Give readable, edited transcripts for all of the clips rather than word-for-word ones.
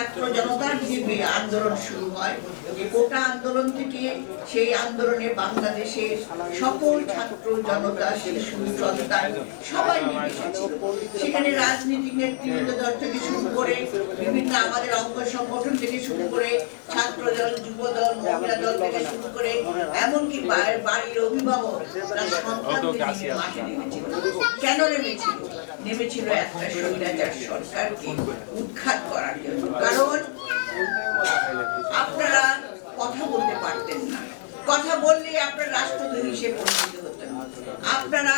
ছাত্র জনতার যে আন্দোলন শুরু হয়, যে কোটা আন্দোলন থেকে সেই আন্দোলনে বাংলাদেশের সকল ছাত্র জনতা, শিশু, সন্তান সবাই নেমে এসেছিল। সেখানে রাজনীতিক নেতৃত্ব থেকে শুরু করে বিভিন্ন আমাদের অঙ্গ সংগঠন থেকে শুরু করে ছাত্র দল, যুব দল, মহিলা দল থেকে শুরু করে এমনকি বাড়ির অভিভাবক তার সন্তানকে নিয়ে মাঠে নেমেছিল। কেন নেমেছিল? নেমেছিল একটা স্বৈরাচার সরকারকে উৎখাত করার জন্য। কারণ আপনারা কথা বলতে পারতেন না, কথা বললে আপনারা রাষ্ট্রদ্রোহী হিসেবে পরিচিত হতেন। আপনারা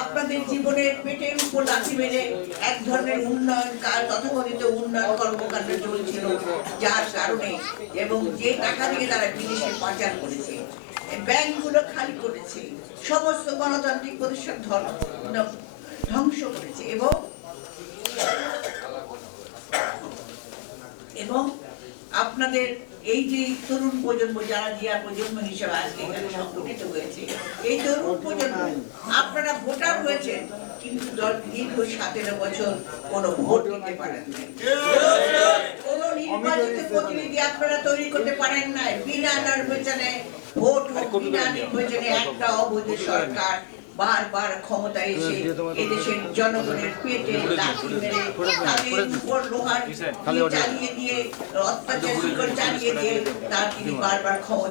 আপনাদের জীবনের পেটের উপর লাথি মেরে এক ধরনের উন্নয়ন তথাকথিত উন্নয়ন কর্মকাণ্ড চলছিল, যার কারণে এবং যে টাকা দিয়ে তারা বিদেশে পাচার করেছে, ব্যাংকগুলো খালি করেছে, সমস্ত গণতান্ত্রিক প্রতিষ্ঠান ধ্বংস করেছে এবং আপনাদের এই যে তরুণ প্রজন্ম যারা জিয়া প্রজন্ম হিসেবে আজকে এখানে সংগঠিত হয়েছে, এই তরুণ প্রজন্ম আপনারা ভোটার হয়েছেন, কিন্তু দীর্ঘ 17 বছর কোনো ভোট দিতে পারেন নাই, কোনো নির্বাচিত প্রতিনিধি আপনারা তৈরি করতে পারেন নাই। বিনা নির্বাচনে ভোট হোক, বিনা নির্বাচনে একটা অবৈধ সরকার বারবার ক্ষমতায় এসে এদেশের জনগণের পেটে লাথি মেরে তাদের উপর লোহার চালিয়ে দিয়ে অত্যাচার চালিয়ে দিয়ে তিনি বারবার ক্ষমতা